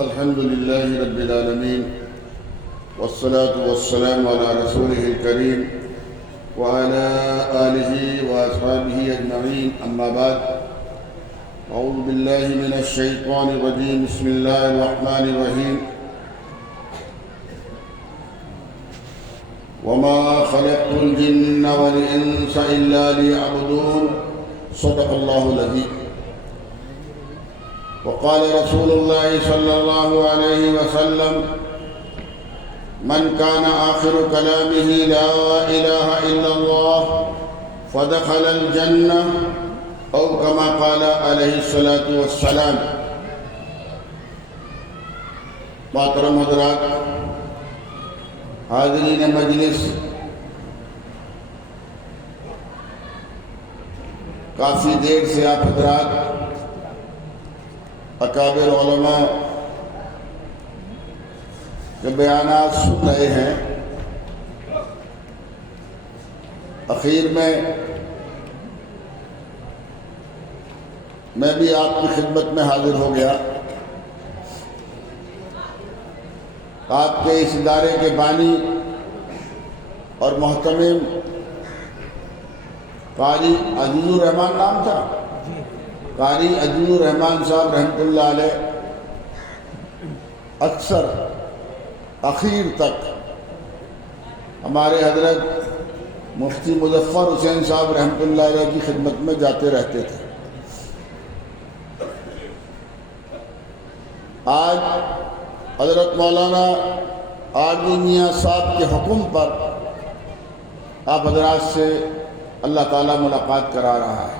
الحمد لله رب العالمين والصلاة والسلام على رسوله الكريم وعلى آله وأصحابه أجمعين أما بعد أعوذ بالله من الشيطان الرجيم بسم الله الرحمن الرحيم وما خلقت الجن والإنس إلا ليعبدون صدق الله العظيم وقال رسول الله صلى الله عليه وسلم من كان آخر كلامه لا إله إلا الله فدخل الجنة أو كما قال عليه الصلاة والسلام. محترم حضرات، حاضرین مجلس، کافی دیر سے آپ حضرات اکابر علماء کے بیانات سن رہے ہیں. اخیر میں بھی آپ کی خدمت میں حاضر ہو گیا. آپ کے اس ادارے کے بانی اور محتمم قاری عزیز الرحمان نام تھا، قاری عزیز الرحمان صاحب رحمۃ اللہ علیہ اکثر اخیر تک ہمارے حضرت مفتی مظفر حسین صاحب رحمۃ اللہ علیہ کی خدمت میں جاتے رہتے تھے. آج حضرت مولانا آرزو میاں صاحب کے حکم پر آپ حضرات سے اللہ تعالیٰ ملاقات کرا رہا ہے.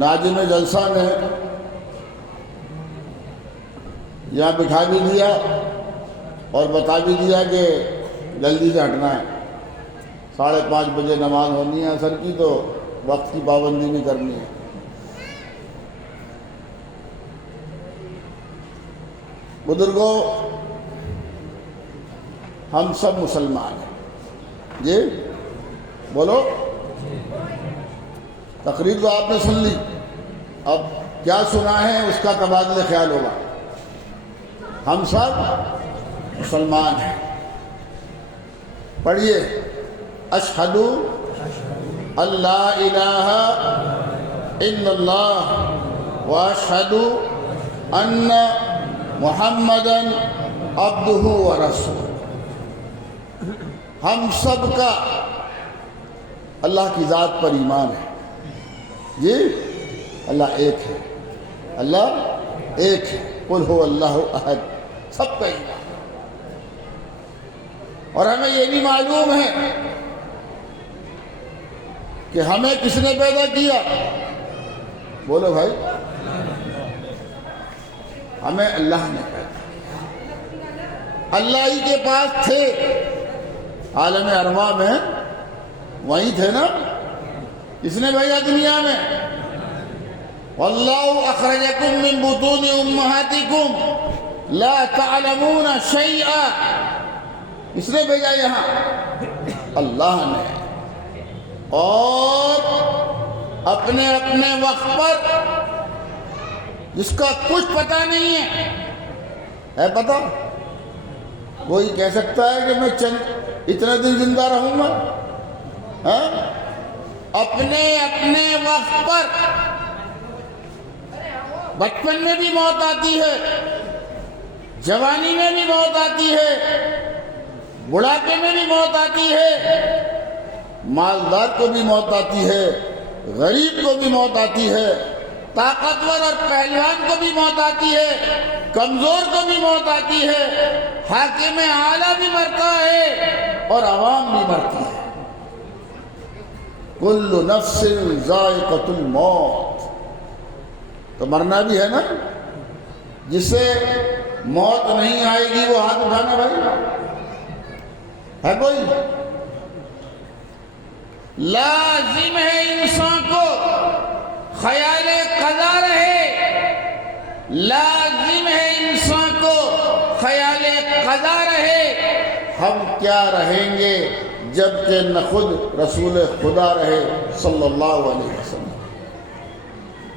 ناظم جلسہ نے یہاں بٹھا بھی دیا اور بتا بھی دیا کہ جلدی سے ہٹنا ہے، 5:30 بجے نماز ہونی ہے عصر کی، تو وقت کی پابندی بھی کرنی ہے. بزرگوں، ہم سب مسلمان ہیں. جی بولو. تقریر تو آپ نے سن لی، اب کیا سنا ہے اس کا تبادلہ خیال ہوگا. ہم سب مسلمان ہیں. پڑھیے، اشہد ان لا الہ الا اللہ واشہد ان محمدً عبدہ ورسولہ. ہم سب کا اللہ کی ذات پر ایمان ہے. جی، اللہ ایک ہے، اللہ ایک ہے. قل هو اللہ احد، سب کا ایمان. اور ہمیں یہ بھی معلوم ہے کہ ہمیں کس نے پیدا کیا. بولو بھائی. ہمیں اللہ نے پیدا کیا. اللہ ہی کے پاس تھے، عالم ارواح میں وہیں تھے نا. کس نے بھیجا دنیا میں؟ واللہ اخرجکم من بطون امہاتکم لا تعلمون شیئا. کس نے بھیجا یہاں؟ اللہ نے. اور اپنے اپنے وقت پر، جس کا کچھ پتہ نہیں ہے پتہ؟ کوئی کہہ سکتا ہے کہ میں اتنے دن زندہ رہوں گا؟ اپنے اپنے وقت پر. بچپن میں بھی موت آتی ہے، جوانی میں بھی موت آتی ہے، بڑھاپے میں بھی موت آتی ہے، مالدار کو بھی موت آتی ہے، غریب کو بھی موت آتی ہے، طاقتور اور پہلوان کو بھی موت آتی ہے، کمزور کو بھی موت آتی ہے، حاکم اعلیٰ بھی مرتا ہے اور عوام بھی مرتی ہے. کل نفس ذائقۃ الموت. تو مرنا بھی ہے نا. جسے موت نہیں آئے گی وہ ہاتھ اٹھانا بھائی. ہے کوئی؟ لازم ہے انسان کو خیال قضا رہے. لازم ہے انسان کو خیال قضا رہے. ہم کیا رہیں گے جبکہ نہ خود رسول خدا رہے صلی اللہ علیہ وسلم.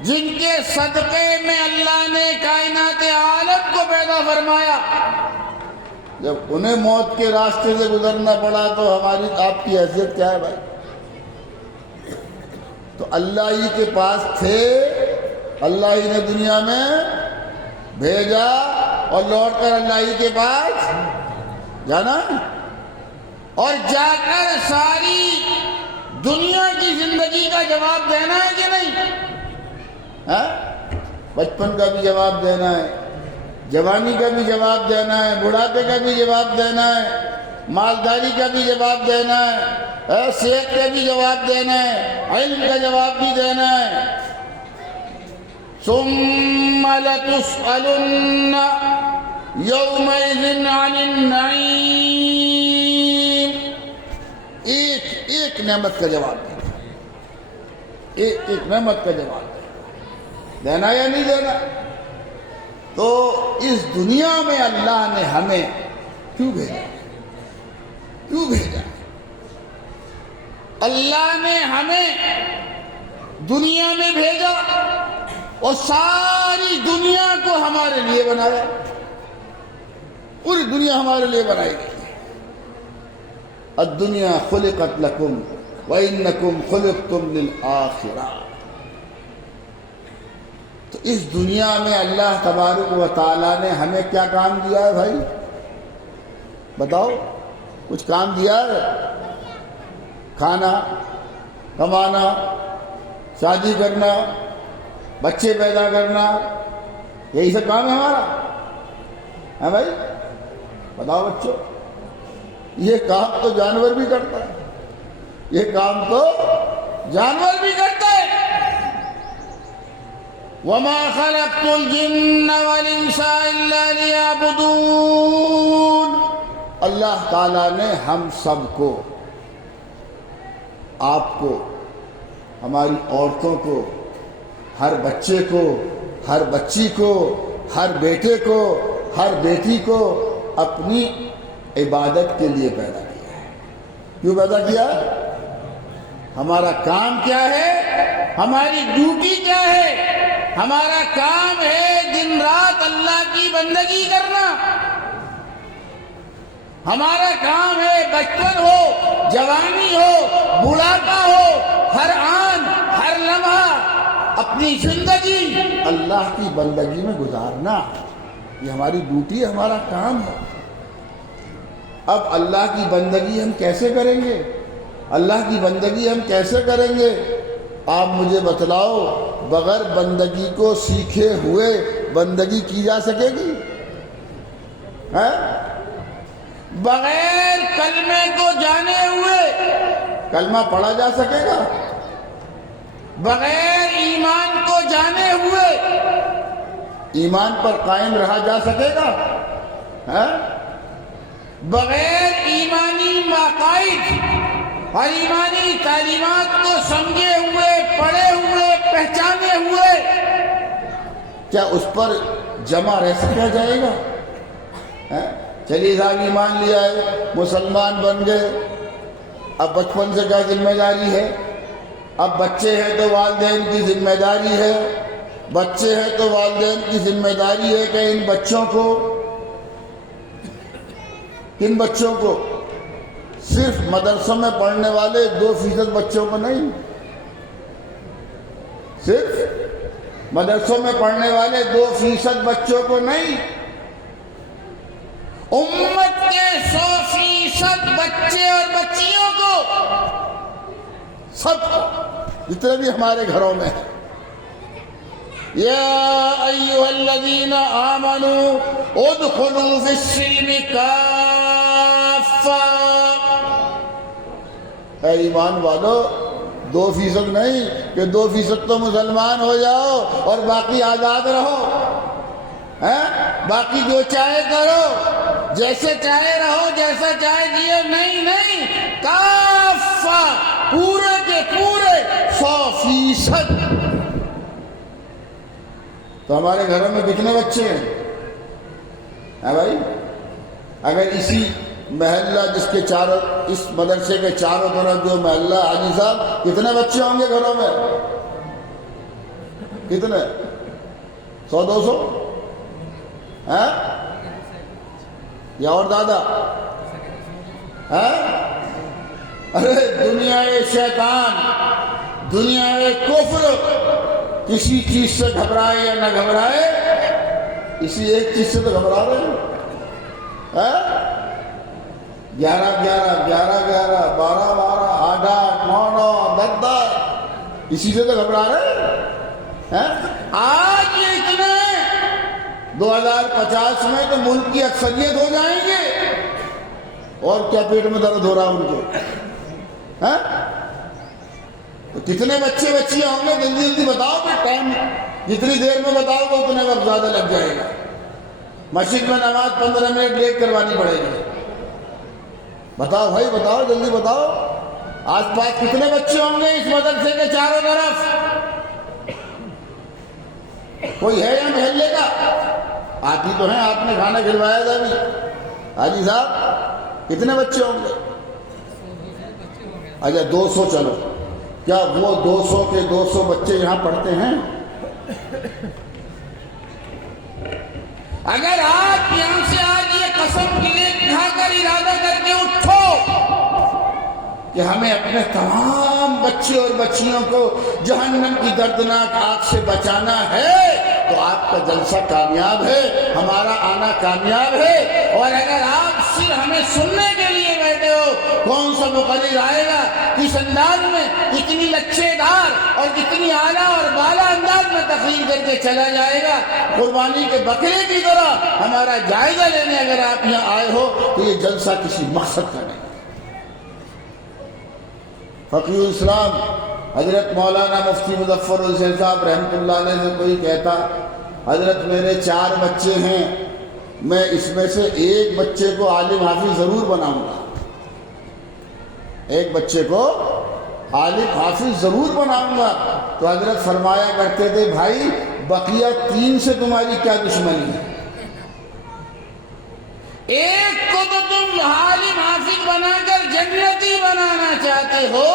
جن کے صدقے میں اللہ نے کائنات عالم کو پیدا فرمایا، جب انہیں موت کے راستے سے گزرنا پڑا تو ہماری آپ کی حیثیت کیا ہے بھائی؟ تو اللہ ہی کے پاس تھے، اللہ ہی نے دنیا میں بھیجا اور لوٹ کر اللہ ہی کے پاس جانا، اور جا کر ساری دنیا کی زندگی کا جواب دینا ہے کہ نہیں؟ بچپن کا بھی جواب دینا ہے، جوانی کا بھی جواب دینا ہے، بڑھاپے کا بھی جواب دینا ہے، مالداری کا بھی جواب دینا ہے، صحت کا بھی جواب دینا ہے، علم کا جواب بھی دینا ہے۔ ثم لتسألن یومئذ عن النعیم، ایک نعمت کا جواب دینا، ایک نعمت کا جواب دینا یا نہیں دینا۔ تو اس دنیا میں اللہ نے ہمیں کیوں بھیجا؟ کیوں بھیجا؟ اللہ نے ہمیں دنیا میں بھیجا اور ساری دنیا کو ہمارے لیے بنایا، پوری دنیا ہمارے لیے بنائی گئی ہے۔ الدنیا خلقت لکم وانکم خلقتم للآخرہ۔ تو اس دنیا میں اللہ تبارک و تعالیٰ نے ہمیں کیا کام دیا ہے بھائی؟ بتاؤ، کچھ کام دیا ہے؟ کھانا، کمانا، شادی کرنا، بچے پیدا کرنا، یہی سب کام ہے ہمارا، ہے بھائی؟ بتاؤ بچوں، یہ کام تو جانور بھی کرتا ہے، یہ کام تو جانور بھی کرتا ہے۔ وَمَا خَلَقْتُ الْجِنَّ وَالْإِنسَ إِلَّا لِيَعْبُدُونَ۔ اللہ تعالیٰ نے ہم سب کو، آپ کو، ہماری عورتوں کو، ہر بچے کو، ہر بچی کو، ہر بیٹے کو، ہر بیٹی کو اپنی عبادت کے لیے پیدا کیا ہے۔ کیوں پیدا کیا؟ ہمارا کام کیا ہے؟ ہماری ڈیوٹی کیا ہے؟ ہمارا کام ہے دن رات اللہ کی بندگی کرنا۔ ہمارا کام ہے بچپن ہو، جوانی ہو، بڑھاپا ہو، ہر آن ہر لمحہ اپنی زندگی اللہ کی بندگی میں گزارنا۔ یہ ہماری ڈیوٹی ہے، ہمارا کام ہے۔ اب اللہ کی بندگی ہم کیسے کریں گے؟ اللہ کی بندگی ہم کیسے کریں گے؟ آپ مجھے بتلاؤ، بغیر بندگی کو سیکھے ہوئے بندگی کی جا سکے گی؟ بغیر کلمے کو جانے ہوئے کلمہ پڑھا جا سکے گا؟ بغیر ایمان کو جانے ہوئے ایمان پر قائم رہا جا سکے گا؟ بغیر ایمانی عقائد اور ایمانی تعلیمات کو سمجھے ہوئے، پڑھے ہوئے، پہچانے ہوئے کیا اس پر جمع رہ سکا جائے گا؟ چلیے صاحب ایمان لیا ہے، مسلمان بن گئے، اب بچپن سے کیا ذمہ داری ہے؟ اب بچے ہیں تو والدین کی ذمہ داری ہے، بچے ہیں تو والدین کی ذمہ داری ہے کہ ان بچوں کو صرف مدرسوں میں پڑھنے والے 2% بچوں کو نہیں، صرف مدرسوں میں پڑھنے والے 2% بچوں کو نہیں، امت کے 100% بچے اور بچیوں کو، سب کو، جتنے بھی ہمارے گھروں میں ہیں۔ یا ایھا الذین آمنوا ادخلوا فی السلم کافہ، اے ایمان والو، 2% نہیں کہ 2% تو مسلمان ہو جاؤ اور باقی آزاد رہو، باقی جو چاہے کرو، جیسے چاہے رہو، جیسا چاہے جیو، نہیں، کافہ، پورے کے پورے 100%۔ تو ہمارے گھروں میں کتنے بچے ہیں بھائی؟ اگر اسی محلہ جس کے چاروں، اس مدرسے کے چاروں طرف جو محلہ، حاجی صاحب کتنے بچے ہوں گے گھروں میں؟ کتنے 100-200 ہیں یا اور زیادہ ہیں؟ ارے دنیا شیطان، دنیا کفر کسی چیز سے گھبرائے یا نہ گھبرائے، اسی ایک چیز سے تو گھبرا رہے ہیں۔ 11-11 11-11 12-12 8-8 9-9 10-10 اسی سے تو گھبرا رہے ہیں۔ آج یہ اتنے 2050 میں تو ملک کی اکثریت ہو جائیں گے، اور کیا پیٹ میں درد ہو رہا ان کو؟ تو کتنے بچے بچیاں ہوں گے؟ جلدی جلدی بتاؤ کہ ٹائم جتنی دیر میں بتاؤ گے اتنے وقت زیادہ لگ جائے گا۔ مسجد میں نماز 15 منٹ لیٹ کروانی پڑے گی۔ بتاؤ بھائی بتاؤ، جلدی بتاؤ، آس پاس کتنے بچے ہوں گے اس مدرسے کے چاروں طرف؟ کوئی ہے یا محلے کا؟ آپ ہی تو ہیں، آپ نے کھانا کھلوایا تھا ابھی۔ حاجی صاحب کتنے بچے ہوں گے؟ اچھا 200، چلو کیا وہ 200 کے 200 بچے یہاں پڑھتے ہیں؟ اگر آپ یہاں سے آج یہ قسم کھا کر ارادہ کر کے اٹھو کہ ہمیں اپنے تمام بچے اور بچیوں کو جہنم کی دردناک آگ سے بچانا ہے، تو آپ کا جلسہ کامیاب ہے، ہمارا آنا کامیاب ہے۔ اور اگر آپ صرف ہمیں سننے کے لیے بیٹھے ہو، کون سا مقرر آئے گا، کس انداز میں، کتنی لچھے دار اور کتنی اعلیٰ اور بالا انداز میں تقریر کر کے چلا جائے گا، قربانی کے بکرے کی طرح ہمارا جائزہ لینے اگر آپ یہاں آئے ہو تو یہ جلسہ کسی مقصد کا نہیں۔ فقیہ اسلام حضرت مولانا مفتی مظفر حسین صاحب رحمۃ اللہ علیہ سے کوئی کہتا، حضرت میرے 4 بچے ہیں، میں اس میں سے ایک بچے کو عالم حافظ ضرور بناؤں گا، ایک بچے کو عالم حافظ ضرور بناؤں گا۔ تو حضرت فرمایا کرتے تھے، بھائی بقیہ 3 سے تمہاری کیا دشمنی ہے؟ ایک کو تو تم عالم حافظ بنا کر جنتی بنانا چاہتے ہو،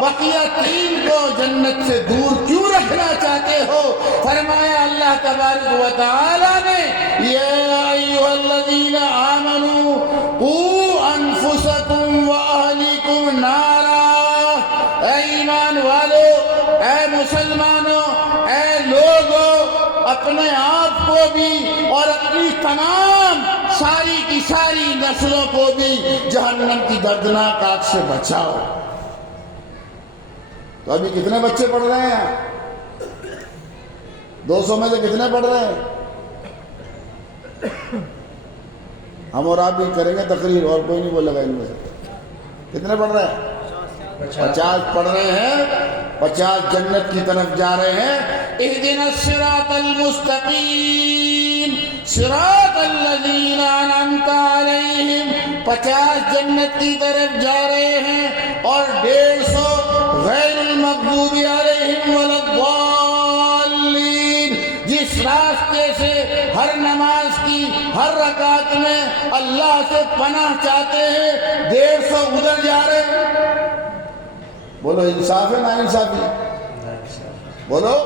بقیہ 3 کو جنت سے دور کیوں رکھنا چاہتے ہو؟ فرمایا اللہ تبارک و تعالی نے، یا ایھا الذین آمنوا قوا انفسکم واہلیکم نارا، اے ایمان والو، اے مسلمانوں، اے لوگوں، اپنے آپ کو بھی اور اپنی تمام ساری کی ساری نسلوں کو بھی جہنم کی دردناک آگ سے بچاؤ۔ تو ابھی کتنے بچے پڑھ رہے ہیں؟ 200 میں سے کتنے پڑھ رہے ہیں؟ ہم اور آپ بھی کریں گے تقریر، اور کوئی نہیں بولے گا ان میں سے۔ کتنے پڑھ رہے ہیں؟ 50 پڑھ رہے ہیں، 50 جنت کی طرف جا رہے ہیں۔ اہدنا الصراط المستقیم صراط الذین انعمت علیہم، 50 جنت کی طرف جا رہے ہیں، اور 150 غیر المغضوب علیہم ولا الضالین، جس راستے سے ہر نماز کی ہر رکعت میں اللہ سے پناہ چاہتے ہیں، 150 ادھر جا رہے ہیں۔ بولو انصاف ہے نا انصافی؟ بولو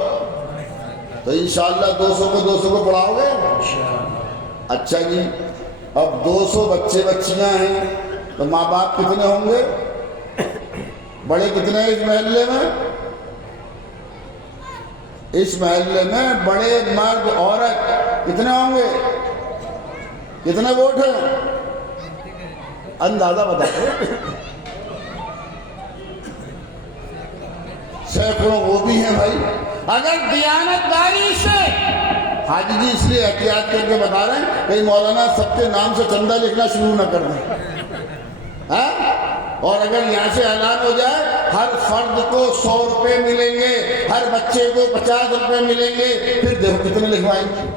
تو انشاءاللہ 200 کو 200 کو پڑھاؤ گے؟ اچھا جی، اب 200 بچے بچیاں ہیں تو ماں باپ کتنے ہوں گے؟ بڑے کتنے ہیں اس محلے میں؟ اس محلے میں بڑے مرد عورت کتنے ہوں گے؟ کتنے ووٹ ہیں؟ اندازہ بتاؤ۔ سینکڑوں وہ بھی ہیں بھائی۔ اگر دیانتداری سے، حاجی جی اس لیے احتیاط کر کے بتا رہے ہیں کہیں مولانا سب کے نام سے چندہ لکھنا شروع نہ کر دیں، اور اگر یہاں سے اعلان ہو جائے ہر فرد کو 100 روپے ملیں گے، ہر بچے کو 50 روپے ملیں گے، پھر دیکھو کتنے لکھوائیں گے۔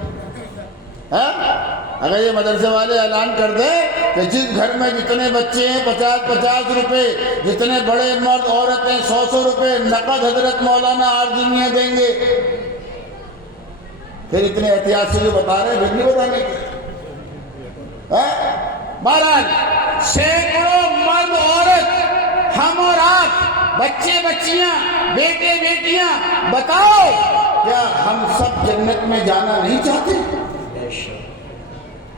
اگر یہ مدرسے والے اعلان کر دیں کہ جس گھر میں جتنے بچے ہیں 50-50 روپے، جتنے بڑے مرد عورت ہیں 100 روپے نقد حضرت مولانا عارضینیہ دیں گے، پھر اتنے احتیاط سے جو بتا رہے ہیں پھر نہیں بتانے کے۔ بہرحال سینکڑوں مرد عورت ہم اور آپ بچے بچیاں، بیٹے بیٹیاں، بتاؤ کیا ہم سب جنت میں جانا نہیں چاہتے؟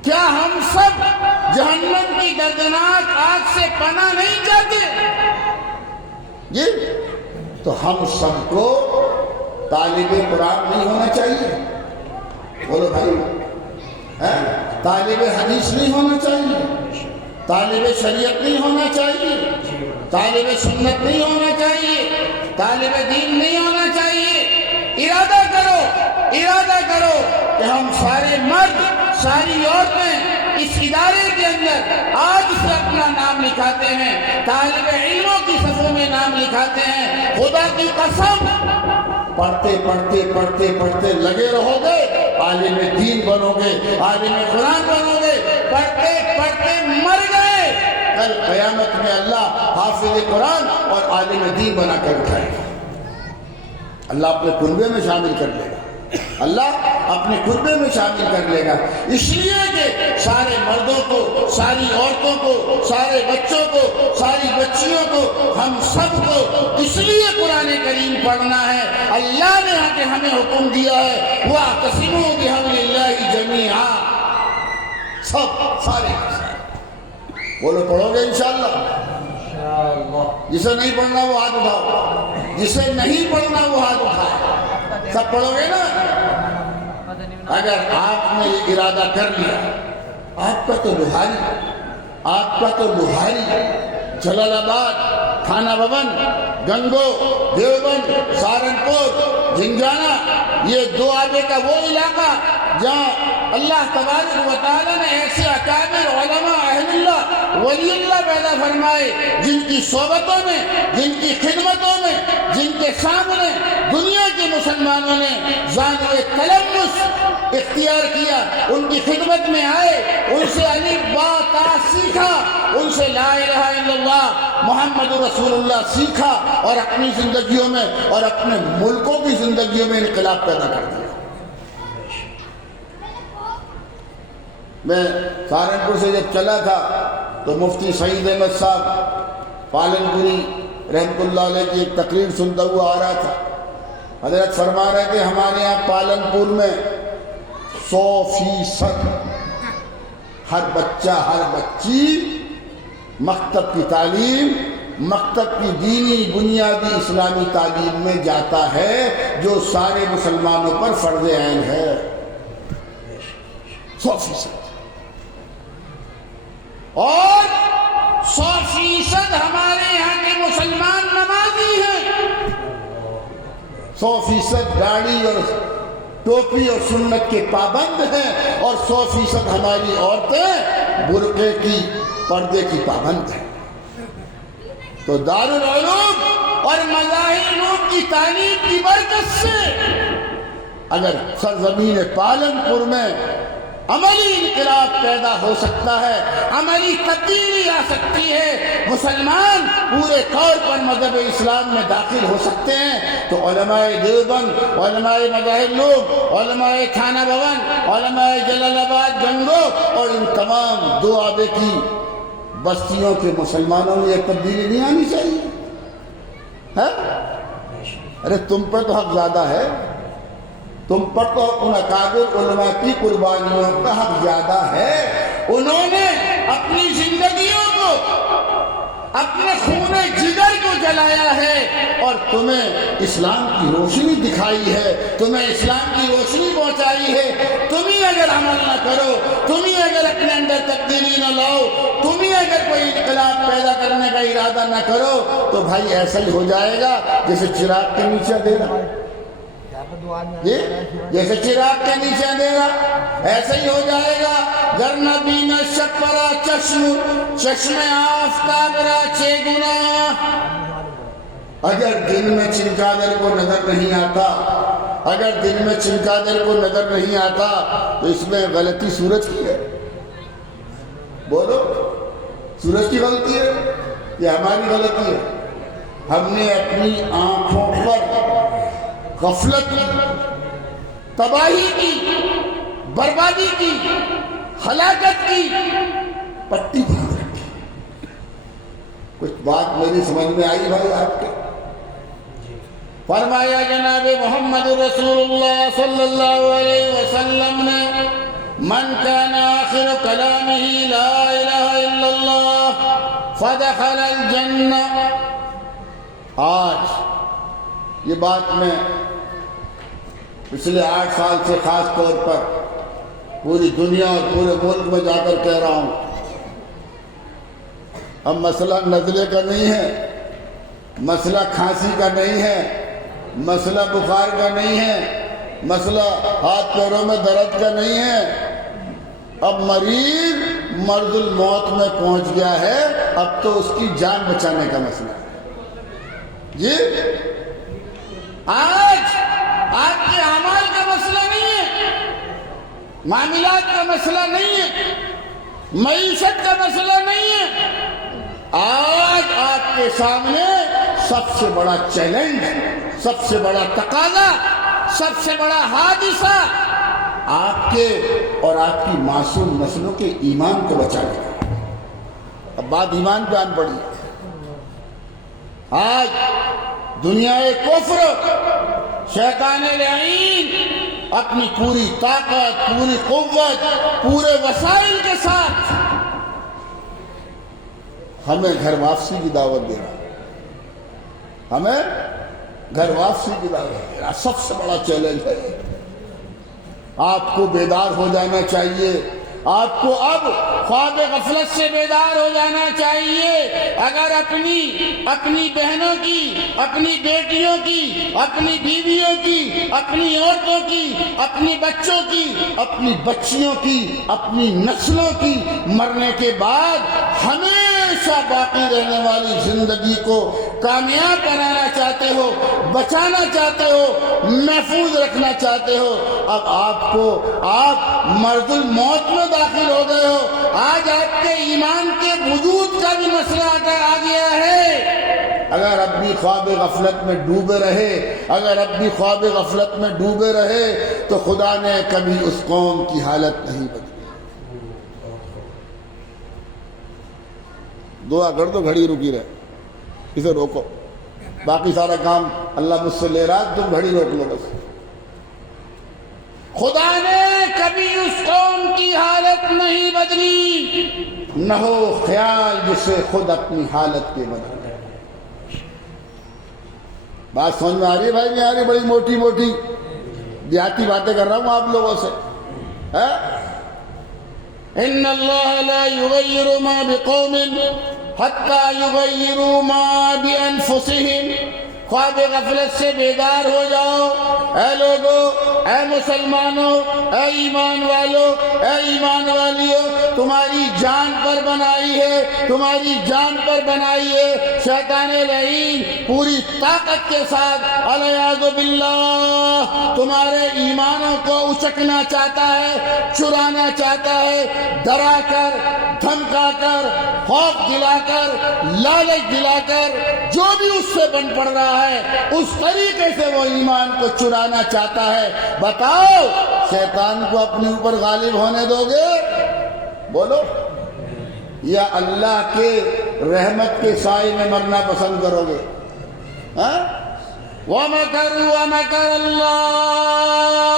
کیا ہم سب جہنم کی دردناک آگ سے پناہ نہیں چاہتے؟ جی تو ہم سب کو طالب قرآن نہیں ہونا چاہیے؟ بولو بھائی، طالب حدیث نہیں ہونا چاہیے؟ طالب شریعت نہیں ہونا چاہیے؟ طالب سنت نہیں ہونا چاہیے؟ طالب دین نہیں ہونا چاہیے؟ ارادہ کرو کہ ہم سارے مرد، ساری عورتیں اس ادارے کے اندر آج سے اپنا نام لکھاتے ہیں، طالب علموں کی صفوں میں نام لکھاتے ہیں۔ خدا کی قسم پڑھتے لگے رہو گے، عالم دین بنو گے، عالم قرآن بنو گے، پڑھتے مر گئے، کل قیامت میں اللہ حافظ قرآن اور عالم دین بنا کر اٹھائے گا۔ اللہ اپنے کنبے میں شامل کر لے گا، اللہ اپنے کنبے میں شامل کر لے گا، اس لیے کہ سارے مردوں کو، ساری عورتوں کو، سارے بچوں کو، ساری بچیوں کو، ہم سب کو اس لیے قرآن کریم پڑھنا ہے۔ اللہ نے ہمیں حکم دیا ہے وَاعْتَصِمُوا بِحَبْلِ اللَّهِ جَمِيعًا، سارے بولو پڑھو گے انشاءاللہ؟ جسے نہیں پڑھنا وہ ہاتھ اٹھاؤ، جسے نہیں پڑھنا وہ ہاتھ اٹھائے۔ سب پڑھو گے نا؟ اگر آپ نے یہ ارادہ کر لیا، آپ کا تو لوہاری جلال آباد، تھانہ بھون، گنگو، دیوبند، سہارنپور، جھنجھانا، یہ دو آبے کا وہ علاقہ جہاں اللہ تبارک و تعالیٰ نے ایسے اکابر علماء اہل اللہ ولی اللہ پیدا فرمائے، جن کی صحبتوں میں، جن کی خدمتوں میں، جن کے سامنے دنیا کے مسلمانوں نے ذانو تلمس اختیار کیا، ان کی خدمت میں آئے، ان سے الف با تا سیکھا، ان سے لا الہ الا اللہ محمد رسول اللہ سیکھا، اور اپنی زندگیوں میں اور اپنے ملکوں کی زندگیوں میں انقلاب پیدا کر دیا۔ میں سہارنپور سے جب چلا تھا تو مفتی سعید احمد صاحب پالنپوری رحمۃ اللہ علیہ کی ایک تقریر سنتا ہوا آ رہا تھا۔ حضرت فرما رہے تھے ہمارے یہاں پالنپور میں 100% ہر بچہ، ہر بچی مکتب کی تعلیم، مکتب کی دینی بنیادی اسلامی تعلیم میں جاتا ہے، جو سارے مسلمانوں پر فرض عین ہے۔ 100%، اور 100% ہمارے یہاں کے مسلمان نمازی ہیں، 100% داڑھی اور ٹوپی اور سنت کے پابند ہیں، اور 100% ہماری عورتیں برقعے کی، پردے کی پابند ہیں۔ تو دارالعلوم اور مظاہر کی تعلیم کی برکت سے اگر سرزمین پالنپور میں عملی انقلاب پیدا ہو سکتا ہے، عملی تبدیلی آ سکتی ہے، مسلمان پورے طور پر مذہب اسلام میں داخل ہو سکتے ہیں، تو علماء دیوبند، علماء مظاہر، علماء تھانہ بھون، علماء جلال آباد، گنگو اور ان تمام دو آبے کی بستیوں کے مسلمانوں میں یہ تبدیلی نہیں آنی چاہیے؟ ارے تم پر تو حق زیادہ ہے، تم پر تو ان اکابر علماء کی قربانیوں کا حق زیادہ ہے۔ انہوں نے اپنی زندگیوں کو، اپنے خون جگر کو جلایا ہے، اور تمہیں اسلام کی روشنی دکھائی ہے، تمہیں اسلام کی روشنی پہنچائی ہے۔ تم ہی اگر عمل نہ کرو، تم ہی اگر اپنے اندر تبدیلی نہ لاؤ، تم ہی اگر کوئی انقلاب پیدا کرنے کا ارادہ نہ کرو، تو بھائی ایسا ہی ہو جائے گا جیسے چراغ کے نیچے اندھیرا، جیسے چراغ کے نیچے اندھیرا ایسا ہی ہو جائے گا۔ گر نبین شب پرا چشم آفتاب را چھ گنا، اگر دن میں چمگادڑ کو نظر نہیں آتا، اگر دن میں چمگادڑ کو نظر نہیں آتا، تو اس میں غلطی سورج کی ہے؟ بولو، سورج کی غلطی ہے یا ہماری غلطی ہے؟ ہم نے اپنی آنکھوں پر غفلت کی، تباہی کی، بربادی کی، ہلاکت کی پٹی باندھ رکھی۔ کچھ بات میری سمجھ میں آئی بھائی آپ کے؟ فرمایا جناب محمد رسول اللہ صلی اللہ علیہ وسلم نے من کان آخر کلامہ لا الہ الا اللہ فدخل الجنہ. آج یہ بات میں پچھلے 8 سال سے خاص طور پر پوری دنیا اور پورے ملک میں جا کر کہہ رہا ہوں. اب مسئلہ نزلے کا نہیں ہے، مسئلہ کھانسی کا نہیں ہے، مسئلہ بخار کا نہیں ہے، مسئلہ ہاتھ پیروں میں درد کا نہیں ہے. اب مریض مرض الموت میں پہنچ گیا ہے، اب تو اس کی جان بچانے کا مسئلہ ہے. جی آج کے اعمال کا مسئلہ نہیں ہے، معاملات کا مسئلہ نہیں ہے، معیشت کا مسئلہ نہیں ہے. آج آپ کے سامنے سب سے بڑا چیلنج، سب سے بڑا تقاضا، سب سے بڑا حادثہ آپ کے اور آپ کی معصوم نسلوں کے ایمان کو بچانے کا. اب بات ایمان پہ آن پڑی. آج دنیا کفر، شیطان لعین اپنی پوری طاقت، پوری قوت، پورے وسائل کے ساتھ ہمیں گھر واپسی کی دعوت دے رہا ہے. ہمیں گھر واپسی کی دعوت دے رہا. سب سے بڑا چیلنج ہے. آپ کو بیدار ہو جانا چاہیے. آپ کو اب خواب غفلت سے بیدار ہو جانا چاہیے. اگر اپنی بہنوں کی، اپنی بیٹیوں کی، اپنی بیویوں کی، اپنی عورتوں کی، اپنی بچوں کی، اپنی بچیوں کی، اپنی نسلوں کی مرنے کے بعد ہمیشہ باقی رہنے والی زندگی کو کامیاب بنانا چاہتے ہو، بچانا چاہتے ہو، محفوظ رکھنا چاہتے ہو، اب آپ مرض الموت میں داخل ہو گئے ہو. آج آپ کے ایمان کے وجود کا بھی مسئلہ آ گیا ہے. اگر اب بھی خواب غفلت میں ڈوبے رہے تو خدا نے کبھی اس قوم کی حالت نہیں بدلی. دعا کر دو گھڑی رکی رہے، اسے روکو. باقی سارا کام اللہ مجھ سے لے رہا، تم گھڑی روک لو بس. خدا نے کبھی اس قوم کی حالت نہیں بدلی. نہ ہو خیال جسے خود اپنی حالت کے بدلے. بات سمجھ میں آ رہی ہے بھائی؟ نہیں آ رہی؟ بڑی موٹی موٹی دیہاتی باتیں کر رہا ہوں آپ لوگوں سے. ان اللہ لا یغیر ما بقوم حتی یغیروا ما بانفسہم. خواب غفلت سے بیدار ہو جاؤ. اے لوگوں، اے مسلمانوں، اے ایمان والوں، اے ایمان والیوں، تمہاری جان پر بنائی ہے شیطان لعین پوری طاقت کے ساتھ والعیاذ باللہ تمہارے ایمانوں کو اچکنا چاہتا ہے، چرانا چاہتا ہے. ڈرا کر، دھمکا کر، خوف دلا کر، لالچ دلا کر، جو بھی اس سے بن پڑ رہا ہے اس طریقے سے وہ ایمان کو چرانا چاہتا ہے. بتاؤ، شیطان کو اپنے اوپر غالب ہونے دو گے؟ بولو. یا اللہ کے رحمت کے سائے میں مرنا پسند کرو گے؟ وَمَكَرُوا وَمَكَرَ اللَّهُ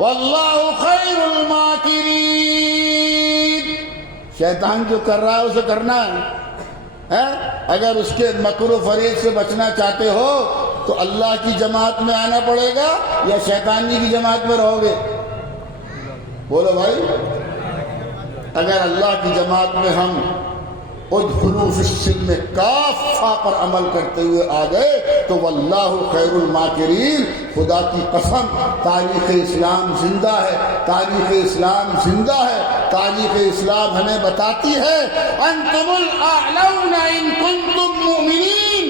وَاللَّهُ خَيْرُ الْمَاكِرِينَ. شیطان جو کر رہا ہے اسے کرنا ہے. اگر اس کے مکر و فریب سے بچنا چاہتے ہو تو اللہ کی جماعت میں آنا پڑے گا یا شیطانی کی جماعت میں رہو گے؟ بولو بھائی. اگر اللہ کی جماعت میں ہم ادخلوا فی السلم کافہ پر عمل کرتے ہوئے آ گئے تو واللہ خیر الماکرین. خدا کی قسم، تاریخ اسلام زندہ ہے، تاریخ اسلام زندہ ہے. تاریخ اسلام ہمیں بتاتی ہے انتم الاعلون ان کنتم مؤمنین.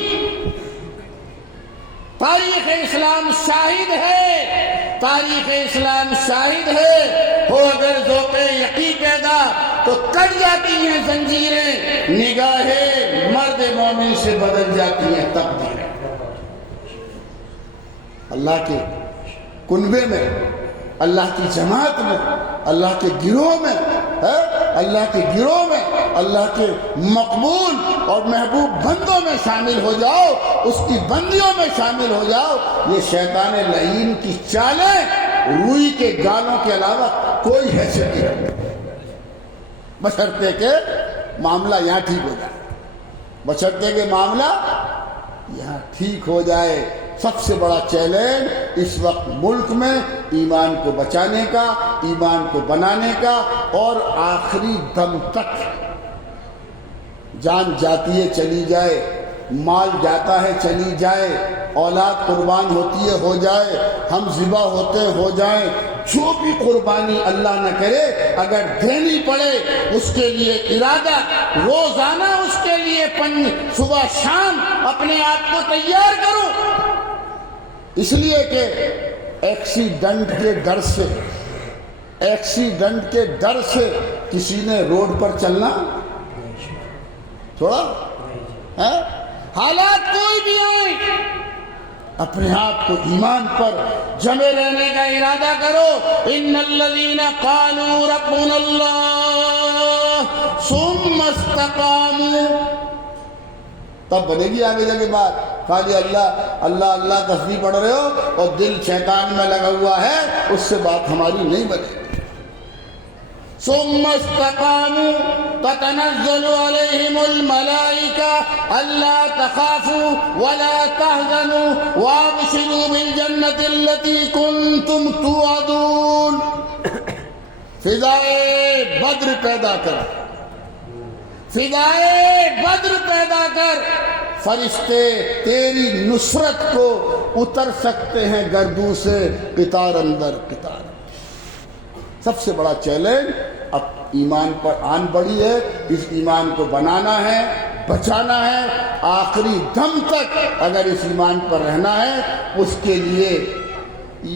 تاریخ اسلام شاہد ہے، تاریخ اسلام شاہد ہے. ہو اگر ذوق یقین پیدا تو کٹ جاتی ہیں زنجیریں، نگاہیں مرد مومن سے بدل جاتی ہیں تقدیریں. اللہ کے کنبے میں، اللہ کی جماعت میں، اللہ کے گروہ میں، اللہ کے گروہ میں اللہ کے مقبول اور محبوب بندوں میں شامل ہو جاؤ، اس کی بندیوں میں شامل ہو جاؤ۔ یہ شیطان لعین کی چالیں روئی کے گالوں کے علاوہ کوئی حیثیت نہیں رکھتی، بشرطے کہ معاملہ یہاں ٹھیک ہو جائے، بشرطے کہ معاملہ یہاں ٹھیک ہو جائے۔ سب سے بڑا چیلنج اس وقت ملک میں ایمان کو بچانے کا، ایمان کو بنانے کا، اور آخری دم تک جان جاتی ہے چلی جائے، مال جاتا ہے چلی جائے، اولاد قربان ہوتی ہے ہو جائے، ہم ذبح ہوتے ہو جائیں، جو بھی قربانی اللہ نہ کرے اگر دینی پڑے اس کے لیے ارادہ، روزانہ اس کے لیے صبح شام اپنے آپ کو تیار کروں، اس لیے کہ ایکسیڈنٹ کے ڈر سے کسی نے روڈ پر چلنا چھوڑا؟ حالات کوئی بھی ہو، اپنے آپ کو ایمان پر جمے رہنے کا ارادہ کرو۔ ان الذین قالوا ربنا اللہ ثم استقاموا، تب بنے گی آگے جا کے بات۔ خالی اللہ اللہ اللہ تسبیح پڑھ رہے ہو اور دل شیطان میں لگا ہوا ہے، اس سے بات ہماری نہیں بنے گی۔ ثم استقاموا تتنزل عليهم الملائكة ألا تخافوا ولا تحزنوا وابشروا بالجنة التي كنتم توعدون۔ فضائے بدر پیدا کر، فضائے بدر پیدا کر، فرشتے تیری نصرت کو اتر سکتے ہیں گردوں سے قطار اندر قطار۔ سب سے بڑا چیلنج اب ایمان پر آن بڑی ہے، اس ایمان کو بنانا ہے، بچانا ہے، آخری دم تک اگر اس ایمان پر رہنا ہے، اس کے لیے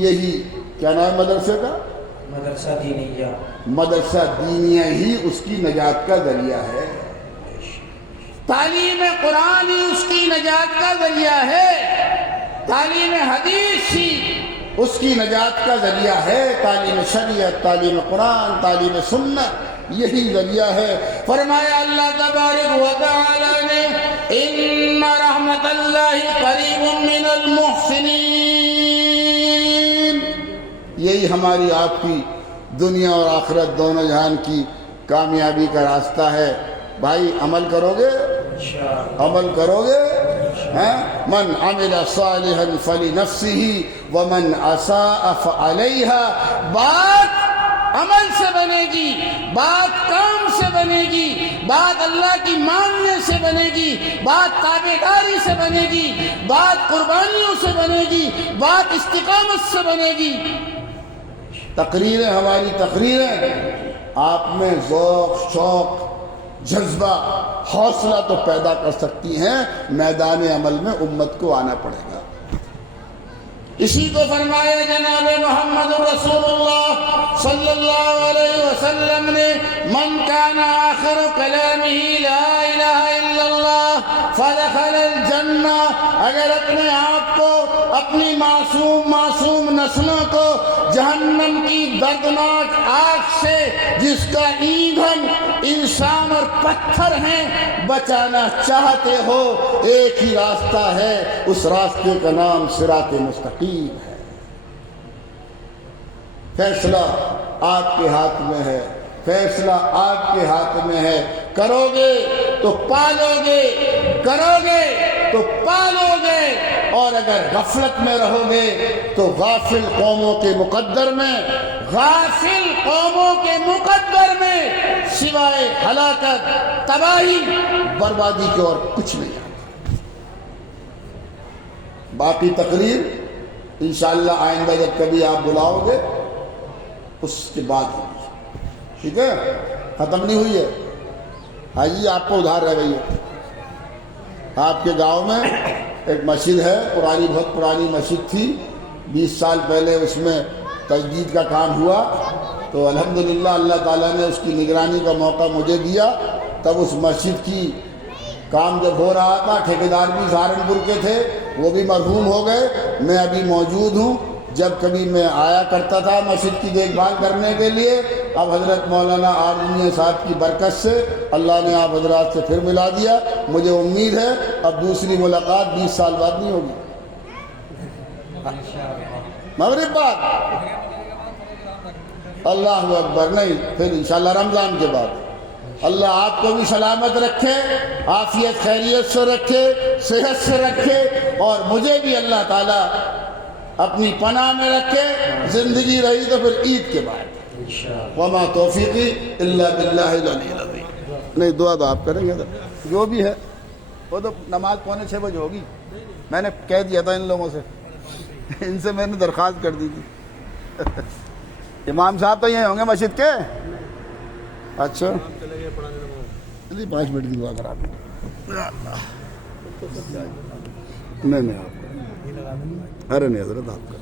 یہی کیا نام ہے مدرسے کا؟ مدرسہ دینیہ۔ مدرسہ دینیہ ہی اس کی نجات کا ذریعہ ہے، تعلیم قرآن ہی اس کی نجات کا ذریعہ ہے، تعلیم حدیث ہی اس کی نجات کا ذریعہ ہے، تعلیم شریعت، تعلیم قرآن، تعلیم سنت یہی ذریعہ ہے۔ فرمایا اللہ تبارک و تعالی نے ان رحمت اللہ قریب من المحسنین، یہی ہماری آپ کی دنیا اور آخرت دونوں جہان کی کامیابی کا راستہ ہے۔ بھائی عمل کرو گے؟ عمل کرو گے؟ من عمل صالحا فلنفسه ومن اساء فعليها۔ بات عمل سے بنے گی، بات کام سے بنے گی، بات اللہ کی ماننے سے بنے گی، بات تابعداری سے بنے گی، بات قربانیوں سے بنے گی، بات استقامت سے بنے گی۔ تقریریں، ہماری تقریریں آپ میں ذوق، شوق، جذبہ، حوصلہ تو پیدا کر سکتی ہیں، میدان عمل میں امت کو آنا پڑے گا۔ اسی کو فرمایا جناب محمد رسول اللہ صلی اللہ علیہ وسلم نے من کان آخر کلامہ لا الہ الا اللہ فدخل الجنہ۔ اگر اپنے آپ کو، اپنی معصوم نسلوں کو جہنم کی دردناک آگ سے جس کا ایندھن انسان اور پتھر ہیں بچانا چاہتے ہو، ایک ہی راستہ ہے، اس راستے کا نام صراط مستقیم ہے۔ فیصلہ آپ کے ہاتھ میں ہے، فیصلہ آپ کے ہاتھ میں ہے، کرو گے تو پالو گے، کرو گے تو پالو گے، اور اگر غفلت میں رہو گے تو غافل قوموں کے مقدر میں، غافل قوموں کے مقدر میں سوائے ہلاکت، تباہی، بربادی کے اور کچھ نہیں ہے۔ باقی تقریر انشاءاللہ آئندہ جب کبھی آپ بلاؤ گے اس کے بعد ہوگی، ٹھیک ہے؟ ختم نہیں ہوئی ہے۔ حاجی آپ کو ادھار رہ گئی ہے۔ آپ کے گاؤں میں ایک مسجد ہے، پرانی، بہت پرانی مسجد تھی، 20 سال پہلے اس میں تجدید کا کام ہوا، تو الحمدللہ اللہ تعالیٰ نے اس کی نگرانی کا موقع مجھے دیا۔ تب اس مسجد کی کام جب ہو رہا تھا، ٹھیکیدار بھی سہارنپور کے تھے، وہ بھی مرحوم ہو گئے، میں ابھی موجود ہوں۔ جب کبھی میں آیا کرتا تھا مسجد کی دیکھ بھال کرنے کے لیے اب حضرت مولانا آرزمیہ صاحب کی برکت سے اللہ نے آپ حضرات سے پھر ملا دیا. مجھے امید ہے اب دوسری ملاقات 20 سال بعد نہیں ہوگی. مغرب بعد اللہ اکبر نہیں، پھر انشاءاللہ رمضان کے بعد. اللہ آپ کو بھی سلامت رکھے، عافیت خیریت سے رکھے، صحت سے رکھے، اور مجھے بھی اللہ تعالیٰ اپنی پناہ میں رکھے. زندگی رہی تو پھر عید کے بعد. وما توفیقی الا باللہ العلی العظیم. نہیں دعا تو آپ کریں گے، جو بھی ہے وہ تو نماز 5:45 بجے ہوگی. میں نے کہہ دیا تھا ان لوگوں سے، ان سے میں نے درخواست کر دی تھی. امام صاحب تو یہیں ہوں گے مسجد کے. اچھا چلیے 5 منٹ کی دعا کرا دیں. نہیں آپ ارے نہیں حضرت آپ کا